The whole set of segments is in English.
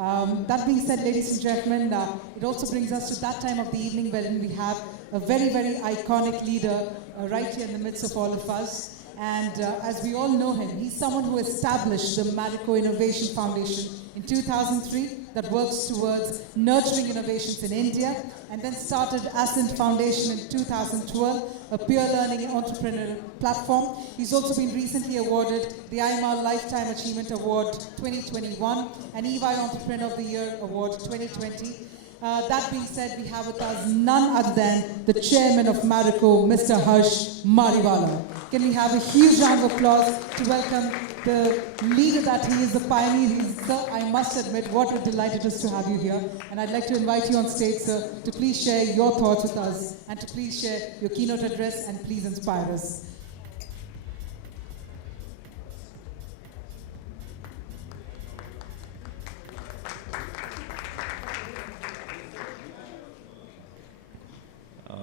That being said, ladies and gentlemen, it also brings us to that time of the evening when we have a very, very iconic leader right here in the midst of all of us. And as we all know him, he's someone who established the Marico Innovation Foundation in 2003 that works towards nurturing innovations in India, and then started Ascent Foundation in 2012, a peer learning entrepreneurial platform. He's also been recently awarded the IMAR Lifetime Achievement Award 2021 and EY Entrepreneur of the Year Award 2020. That being said, we have with us none other than the chairman of Marico, Mr. Harsh Mariwala. Can we have a huge round of applause to welcome the leader that he is, the pioneer he is. Sir, I must admit, what a delight it is to have you here. And I'd like to invite you on stage, sir, to please share your thoughts with us and to please share your keynote address and please inspire us.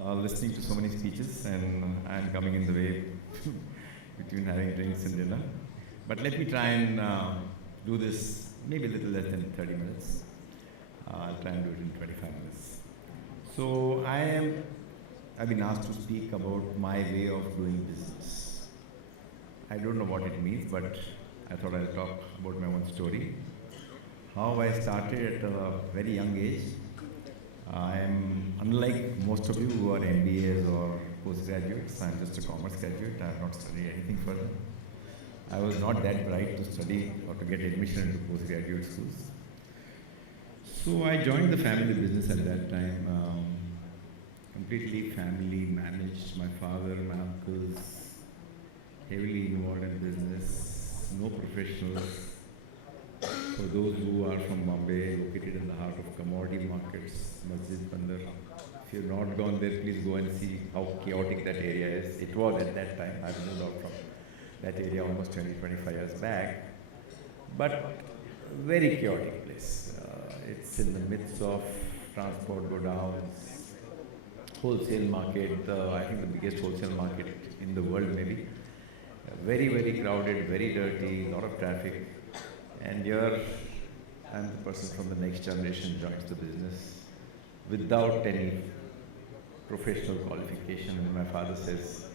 Listening to so many speeches, and I'm coming in the way between having drinks and dinner. But let me try and do this maybe a little less than 30 minutes. I'll try and do it in 25 minutes. So I've been asked to speak about my way of doing business. I don't know what it means, but I thought I'll talk about my own story. How I started at a very young age. I'm unlike most of you who are MBAs or postgraduates. I'm just a commerce graduate. I have not studied anything further. I was not that bright to study or to get admission into postgraduate schools. So I joined the family business at that time. Completely family managed. My father, my uncles, heavily involved in business. No professionals. For those who are from Bombay, located in the heart of commodity markets, Masjid Bandar. If you've not gone there, please go and see how chaotic that area is. It was at that time. I've moved out from that area almost 25 years back. But very chaotic place. It's in the midst of transport godowns, wholesale market, I think the biggest wholesale market in the world maybe. Very, very crowded, very dirty, a lot of traffic. And here, I'm the person from the next generation joins the business without any professional qualification. And my father says,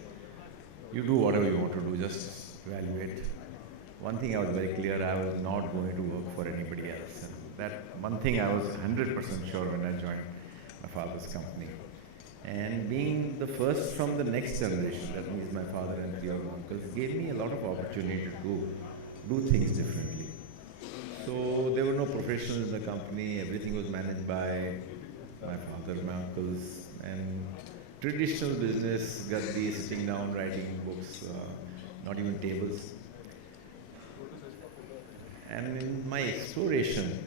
you do whatever you want to do, just evaluate. One thing I was very clear, I was not going to work for anybody else. And that one thing I was 100% sure when I joined my father's company. And being the first from the next generation, that means my father and three other uncles, gave me a lot of opportunity to do things differently. So there were no professionals in the company, everything was managed by my father, my uncles, and traditional business, gaddi, sitting down, writing books, not even tables. And in my exploration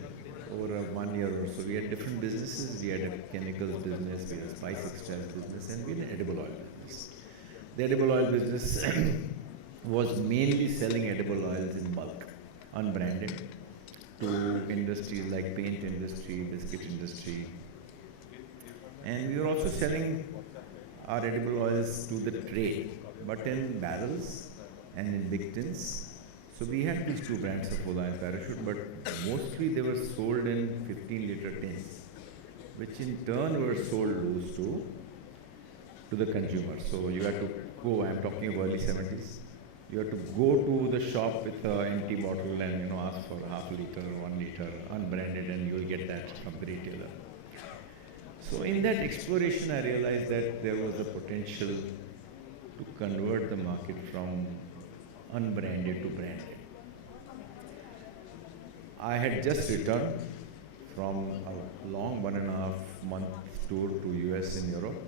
over 1 year or so, we had different businesses. We had a chemicals business, we had a spice extract business, and we had an edible oil business. The edible oil business was mainly selling edible oils in bulk, unbranded, to industries like paint industry, biscuit industry. And we were also selling our edible oils to the trade, but in barrels and in big tins. So we had these two brands of Ola and Parachute, but mostly they were sold in 15-liter tins, which in turn were sold loose to the consumer. So you had to go, I'm talking of early 70s, you had to go to the shop with an empty bottle and ask for half a liter, 1 liter, unbranded, and you'll get that from the retailer. So in that exploration, I realized that there was a potential to convert the market from unbranded to branded. I had just returned from a long 1.5-month tour to US and Europe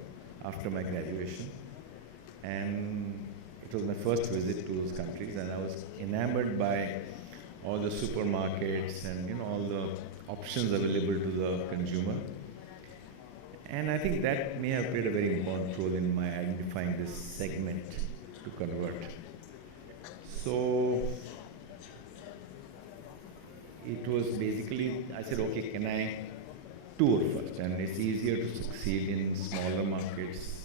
after my graduation, and it was my first visit to those countries, and I was enamored by all the supermarkets and all the options available to the consumer. And I think that may have played a very important role in my identifying this segment to convert. So it was basically, I said, okay, can I tour first? And it's easier to succeed in smaller markets.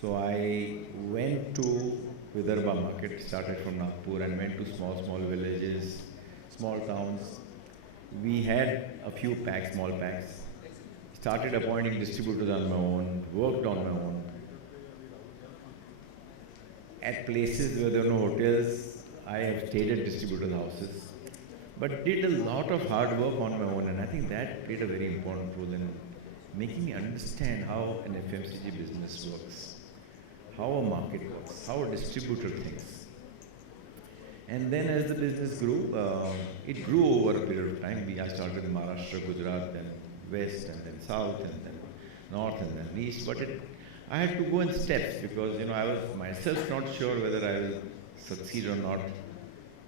So I went to Vidarbha market, started from Nagpur and went to small villages, small towns, we had a few packs, small packs. Started appointing distributors on my own, worked on my own. At places where there were no hotels, I have stayed at distributors' houses. But did a lot of hard work on my own, and I think that played a very important role in making me understand how an FMCG business works, how a market works, how a distributor thinks. And then as the business grew, it grew over a period of time. I started in Maharashtra, Gujarat, then West, and then South, and then North, and then East. But I had to go in steps because I was myself not sure whether I will succeed or not.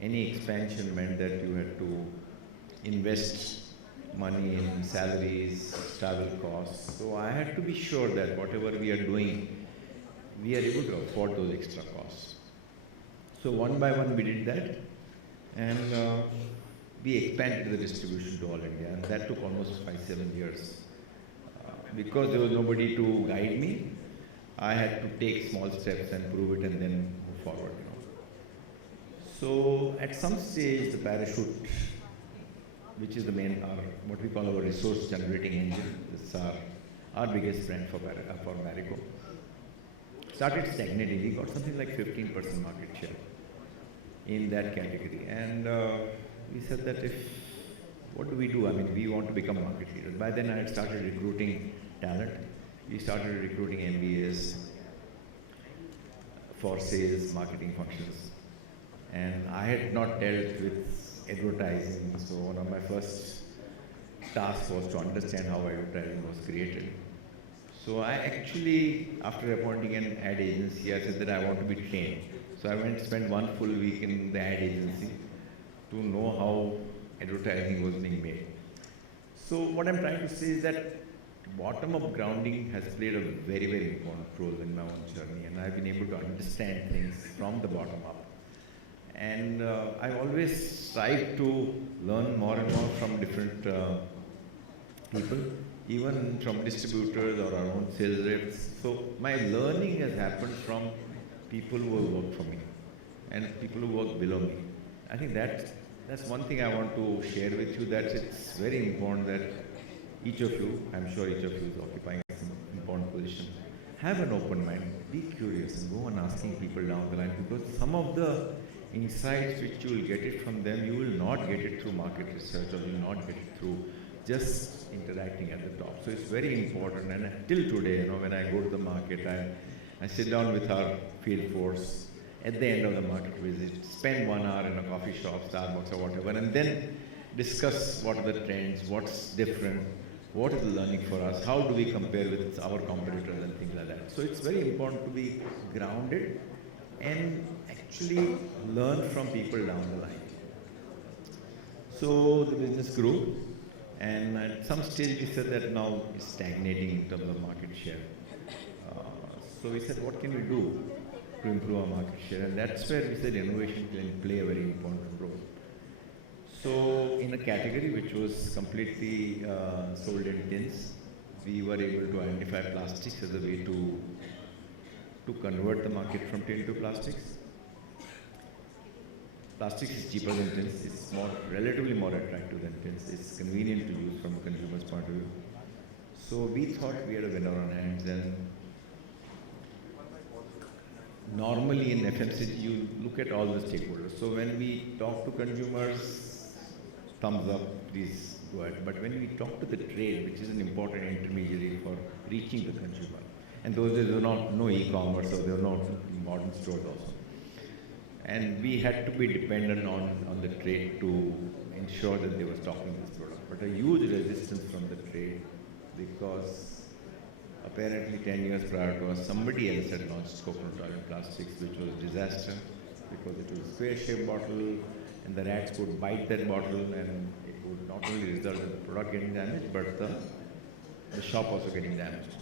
Any expansion meant that you had to invest money in salaries, travel costs. So I had to be sure that whatever we are doing, we are able to afford those extra costs. So one by one we did that, and we expanded the distribution to all India, and that took almost 5-7 years. Because there was nobody to guide me, I had to take small steps and prove it and then move forward. So at some stage, the parachute, which is the main, what we call our resource generating engine, this is our biggest friend for Marico, started stagnating. We got something like 15% market share in that category. And we said that what do we do? I mean, we want to become market leaders. By then I had started recruiting talent. We started recruiting MBAs for sales, marketing functions. And I had not dealt with advertising, so one of my first tasks was to understand how advertising was created. So I actually, after appointing an ad agency, I said that I want to be trained. So I went to spend 1 full week in the ad agency to know how advertising was being made. So what I'm trying to say is that bottom-up grounding has played a very, very important role in my own journey, and I've been able to understand things from the bottom up. And I've always strived to learn more and more from different people, even from distributors or our own sales reps. So my learning has happened from people who have worked for me and people who work below me. I think that's one thing I want to share with you, that it's very important that each of you, I'm sure each of you is occupying some important position, have an open mind, be curious, and go on asking people down the line, because some of the insights which you will get it from them, you will not get it through market research, or you will not get it through just interacting at the top. So it's very important, and till today, when I go to the market, I sit down with our field force at the end of the market visit, spend 1 hour in a coffee shop, Starbucks or whatever, and then discuss what are the trends, what's different, what is the learning for us, how do we compare with our competitors and things like that. So it's very important to be grounded and actually learn from people down the line. So the business grew, and at some stage we said that now it's stagnating in terms of market share. So we said, what can we do to improve our market share? And that's where we said innovation can play a very important role. So in a category which was completely sold in tins, we were able to identify plastics as a way to convert the market from tin to plastics. Plastics is cheaper than tins. It's relatively more attractive than tins. It's convenient to use from a consumer's point of view. So we thought we had a winner on hands, and normally in FMCG you look at all the stakeholders. So when we talk to consumers, thumbs up, please go ahead. But when we talk to the trade, which is an important intermediary for reaching the consumer, and those days there were no e-commerce, or there were no modern stores also. And we had to be dependent on the trade to ensure that they were stocking this product. But a huge resistance from the trade, because apparently 10 years prior to us, somebody else had launched coconut oil in plastics, which was a disaster, because it was a square-shaped bottle, and the rats would bite that bottle, and it would not only result in the product getting damaged, but the shop also getting damaged.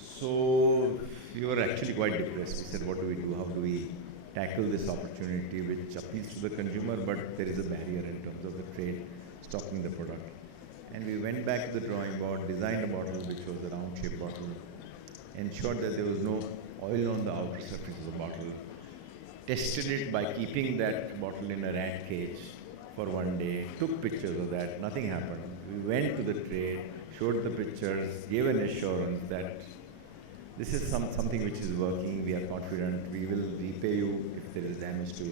So we were actually quite depressed. We said, what do we do? How do we tackle this opportunity which appeals to the consumer, but there is a barrier in terms of the trade stocking the product? And we went back to the drawing board, designed a bottle which was a round-shaped bottle, ensured that there was no oil on the outer surface of the bottle, tested it by keeping that bottle in a rat cage for one day, took pictures of that, nothing happened. We went to the trade, showed the pictures, gave an assurance that this is something which is working, we are confident, we will repay you if there is damage to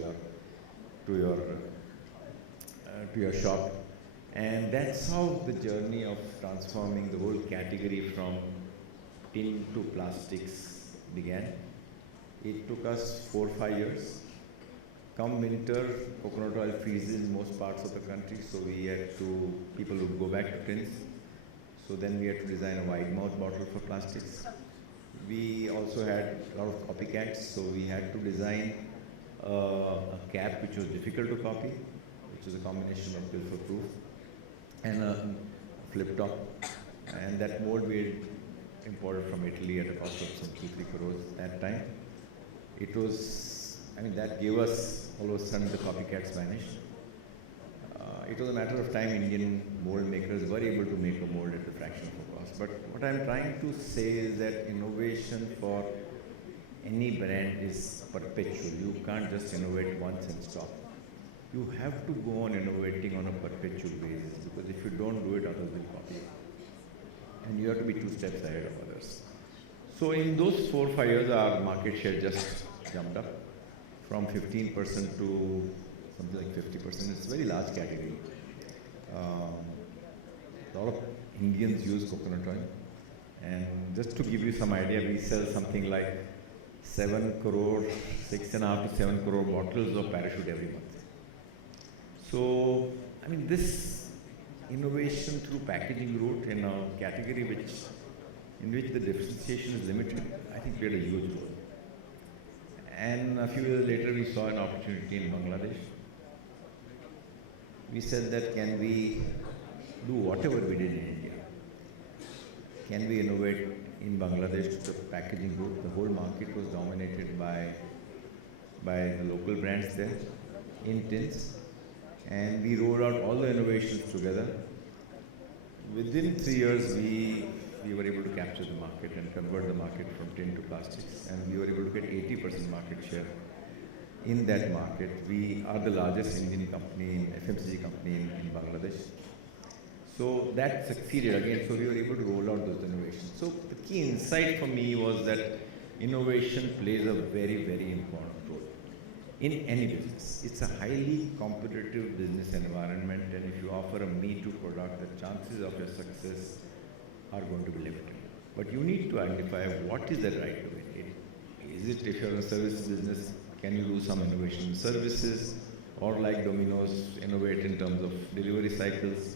your shop. And that's how the journey of transforming the whole category from tin to plastics began. It took us 4 or 5 years. Come winter, coconut oil freezes in most parts of the country, so people would go back to tins. So then we had to design a wide mouth bottle for plastics. We also had a lot of copycats, so we had to design a cap which was difficult to copy, which is a combination of pilfer-proof and a flip top. And that mold we had imported from Italy at a cost of some 2-3 crores that time. It was, that gave us, all of a sudden the copycats vanished. It was a matter of time Indian mold makers were able to make a mold at a fraction of the cost. But what I'm trying to say is that innovation for any brand is perpetual. You can't just innovate once and stop. You have to go on innovating on a perpetual basis, because if you don't do it, others will copy it. And you have to be 2 steps ahead of others. So in those 4 or 5 years, our market share just jumped up from 15% to something like 50%. It's a very large category. A lot of Indians use coconut oil. And just to give you some idea, we sell something like 7 crore, 6.5 to 7 crore bottles of Parachute every month. So, this innovation through packaging route in a category in which the differentiation is limited, I think played a huge role. And a few years later, we saw an opportunity in Bangladesh. We said that, can we do whatever we did in India? Can we innovate in Bangladesh to the packaging route? The whole market was dominated by the local brands there in tins. And we rolled out all the innovations together. Within 3 years, we were able to capture the market and convert the market from tin to plastics. And we were able to get 80% market share in that market. We are the largest Indian company, FMCG company in Bangladesh. So that succeeded again. So we were able to roll out those innovations. So the key insight for me was that innovation plays a very, very important role in any business. It's a highly competitive business environment, and if you offer a me-too product, the chances of your success are going to be limited. But you need to identify what is the right way. Is it, if you're in a service business, can you do some innovation in services, or like Domino's, innovate in terms of delivery cycles?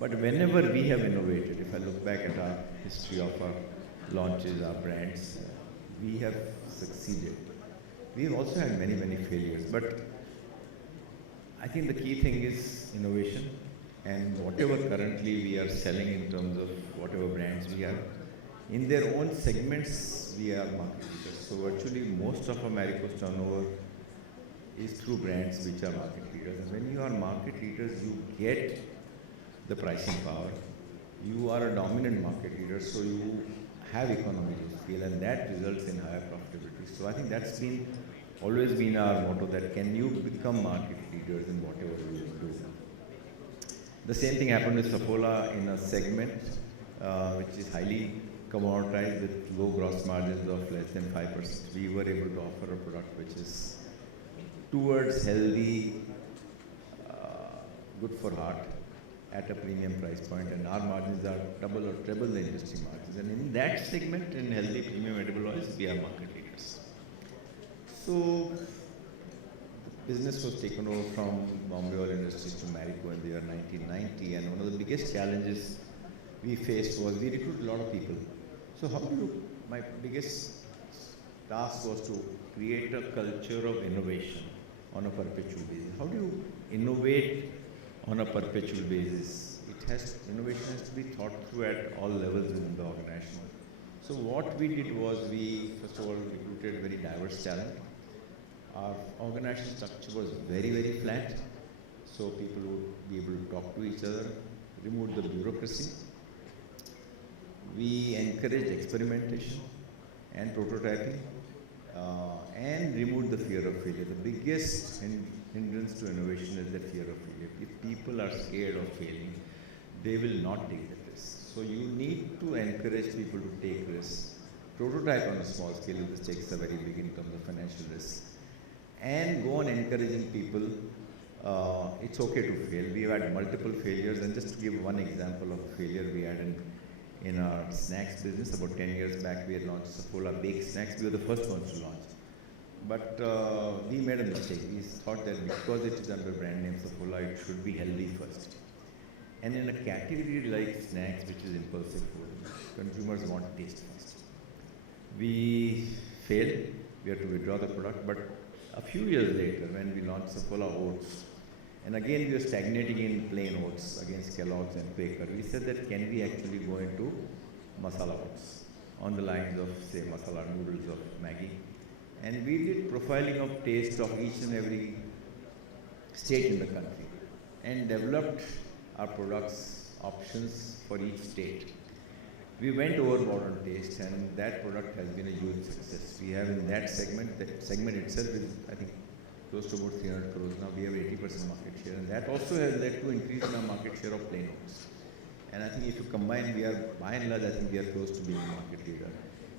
But whenever we have innovated, if I look back at our history of our launches, our brands, we have succeeded. We've also had many, many failures, but I think the key thing is innovation, and whatever currently we are selling in terms of whatever brands we have, in their own segments, we are market leaders. So virtually most of our Marico's turnover is through brands which are market leaders. And when you are market leaders, you get the pricing power. You are a dominant market leader, so you have economies of scale, and that results in higher profitability. So I think that's always been our motto, that can you become market leaders in whatever you do. The same thing happened with Saffola in a segment which is highly commoditized with low gross margins of less than 5%. We were able to offer a product which is towards healthy, good for heart, at a premium price point, and our margins are double or treble the industry margins. And in that segment, in healthy premium edible oils, we are market leaders. So the business was taken over from Bombay Oil Industries to Marico in the year 1990, and one of the biggest challenges we faced was we recruited a lot of people. So my biggest task was to create a culture of innovation on a perpetual basis. How do you innovate on a perpetual basis? Innovation has to be thought through at all levels within the organization. So what we did was, we first of all recruited very diverse talent. Our organization structure was very, very flat, so people would be able to talk to each other, remove the bureaucracy. We encouraged experimentation and prototyping, and removed the fear of failure. The biggest hindrance to innovation is the fear of failure. If people are scared of failing, they will not take the risk. So you need to encourage people to take risks. Prototype on a small scale, this takes a very big in terms of financial risk. And go on encouraging people. It's okay to fail. We've had multiple failures, and just to give one example of a failure we had in our snacks business, about 10 years back, we had launched Saffola baked snacks. We were the first ones to launch. But we made a mistake. We thought that because it is under brand name Saffola, it should be healthy first. And in a category like snacks, which is impulsive food, consumers want taste first. We failed. We had to withdraw the product. But a few years later, when we launched Saffola Oats, and again we were stagnating in plain oats against Kellogg's and Quaker, we said that can we actually go into masala oats on the lines of, say, masala noodles of Maggi. And we did profiling of taste of each and every state in the country and developed our products options for each state. We went overboard on taste, and that product has been a huge success. We have in that segment itself is, I think, close to about 300 crores. Now we have 80% market share, and that also has led to increase in our market share of plain oats. And I think if you combine, we are, by and large, I think we are close to being a market leader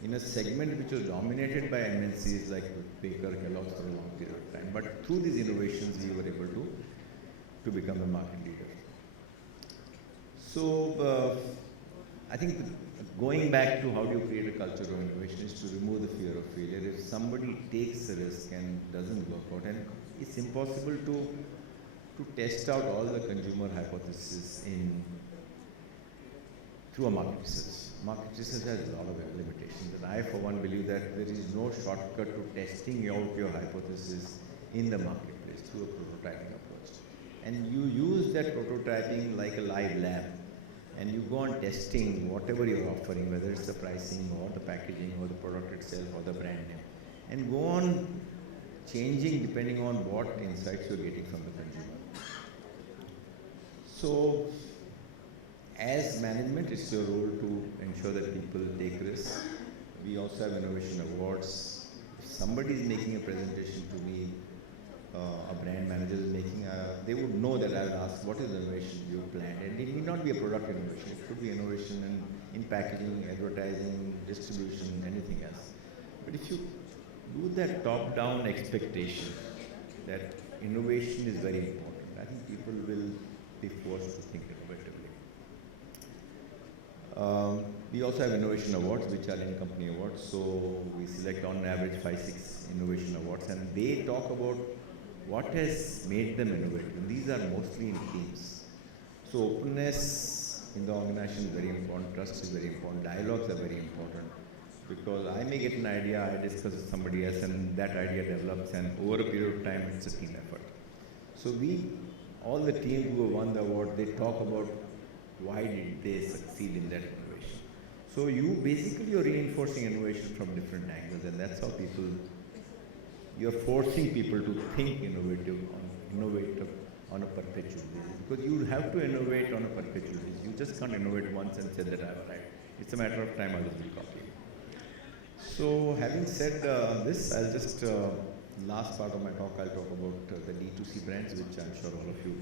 in a segment which was dominated by MNCs like Baker, Kellogg's for a long period of time. But through these innovations, we were able to become a market leader. So I think going back to how do you create a culture of innovation is to remove the fear of failure. If somebody takes a risk and doesn't work out, and it's impossible to test out all the consumer hypotheses through a market research. Market research has a lot of limitations, and I, for one, believe that there is no shortcut to testing out your hypothesis in the marketplace through a prototyping approach. And you use that prototyping like a live lab, and you go on testing whatever you're offering, whether it's the pricing or the packaging or the product itself or the brand name, and go on changing depending on what insights you're getting from the consumer. So, as management, it's your role to ensure that people take risks. We also have innovation awards. If somebody is making a presentation to me, a brand manager is making, they would know that I will ask, what is the innovation you planned? And it need not be a product innovation. It could be innovation in packaging, advertising, distribution, anything else. But if you do that top-down expectation that innovation is very important, I think people will be forced to think innovatively. We also have innovation awards, which are in-company awards. So we select on average 5-6 innovation awards, and they talk about what has made them innovative. And these are mostly in teams. So openness in the organization is very important, trust is very important, dialogues are very important. Because I may get an idea, I discuss with somebody else, and that idea develops, and over a period of time, it's a team effort. So all the teams who have won the award, they talk about why did they succeed in that innovation. So you're reinforcing innovation from different angles, and that's how you're forcing people to think innovative on a perpetual basis. Because you have to innovate on a perpetual basis. You just can't innovate once and say that I've arrived. It's a matter of time others will copy. So having said this, I'll just, last part of my talk, I'll talk about the D2C brands, which I'm sure all of you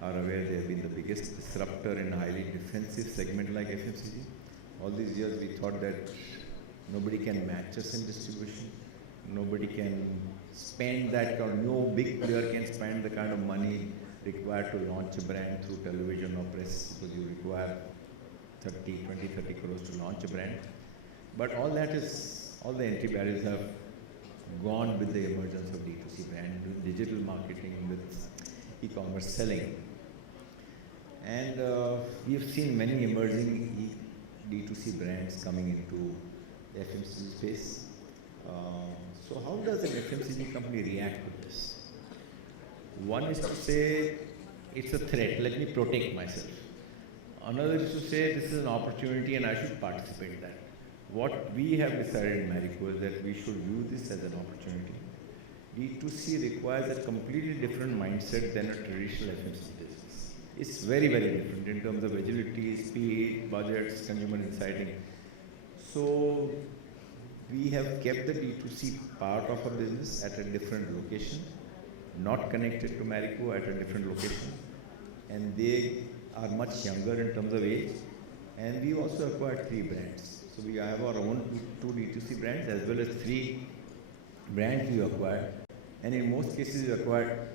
are aware they have been the biggest disruptor in a highly defensive segment like FMCG. All these years we thought that nobody can match us in distribution. Nobody can spend that, or no big player can spend the kind of money required to launch a brand through television or press, because you require 30 crores to launch a brand. But all the entry barriers have gone with the emergence of D2C brand, with digital marketing, with e-commerce selling. And we have seen many emerging D2C brands coming into the FMCG space. So how does an FMCG company react to this? One is to say, it's a threat, let me protect myself. Another is to say, this is an opportunity and I should participate in that. What we have decided in Marico is that we should view this as an opportunity. D2C requires a completely different mindset than a traditional FMCG business. It's very, very different in terms of agility, speed, budgets, consumer insighting. So we have kept the D2C part of our business at a different location, not connected to Marico at a different location, and they are much younger in terms of age. And we also acquired 3 brands. So we have our own 2 D2C brands as well as 3 brands we acquired. And in most cases, we acquired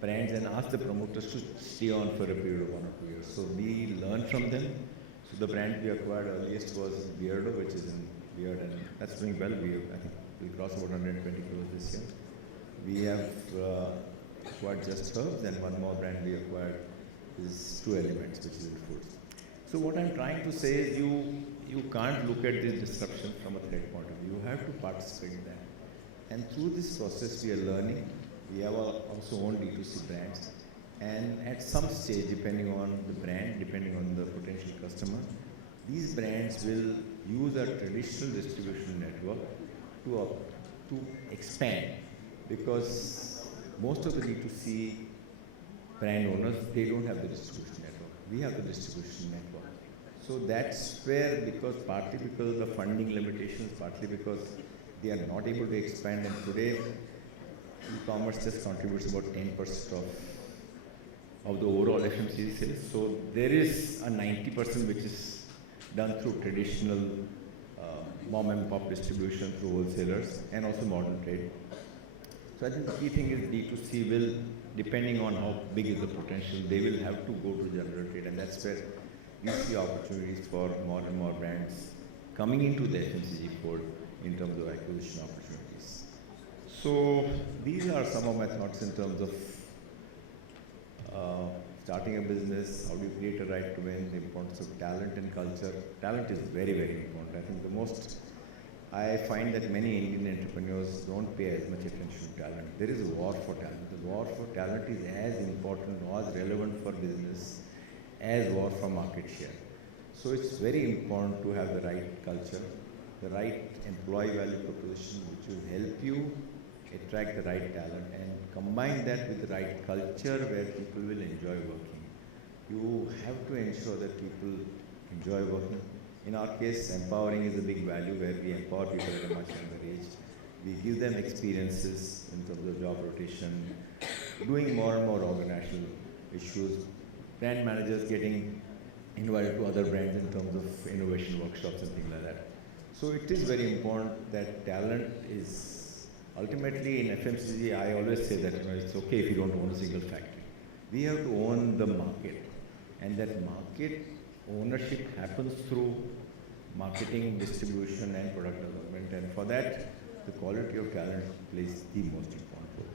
brands and asked the promoters to stay on for a period of 1 or 2 years. So we learned from them. So the brand we acquired earliest was Beardo, which is in beard, and that's doing well. I think we crossed about 120 crores this year. We have acquired Just Herbs, and one more brand we acquired is True Elements, which is in foods. So what I'm trying to say is you can't look at this disruption from a threat point of view. You have to participate in that. And through this process, we are learning. We have our also own D2C brands. And at some stage, depending on the brand, depending on the potential customer, these brands will use a traditional distribution network to expand, because most of the D2C brand owners, they don't have the distribution network. We have the distribution network. So that's where, partly because of the funding limitations, partly because they are not able to expand, and today e-commerce just contributes about 10% of the overall FMCG sales. So there is a 90% which is done through traditional mom and pop distribution through wholesalers and also modern trade. So I think the key thing is D2C will, depending on how big is the potential, they will have to go to general trade, and that's where we see opportunities for more and more brands coming into the FMCG fold in terms of acquisition opportunities. So these are some of my thoughts in terms of starting a business, how do you create a right to win, the importance of talent and culture. Talent is very, very important. I think I find that many Indian entrepreneurs don't pay as much attention to talent. There is a war for talent. The war for talent is as important or as relevant for business as war for market share. So it's very important to have the right culture, the right employee value proposition, which will help you attract the right talent, and combine that with the right culture where people will enjoy working. You have to ensure that people enjoy working. In our case, empowering is a big value, where we empower people at a much younger age. We give them experiences in terms of job rotation, doing more and more organizational issues, brand managers getting invited to other brands in terms of innovation workshops and things like that. So it is very important that talent is ultimately in FMCG. I always say that it's okay if you don't own a single factory. We have to own the market, and that market ownership happens through marketing, distribution, and product development. And for that, the quality of talent plays the most important role.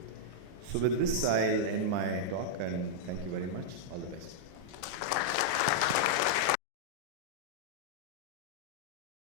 So with this, I'll end my talk, and thank you very much. All the best.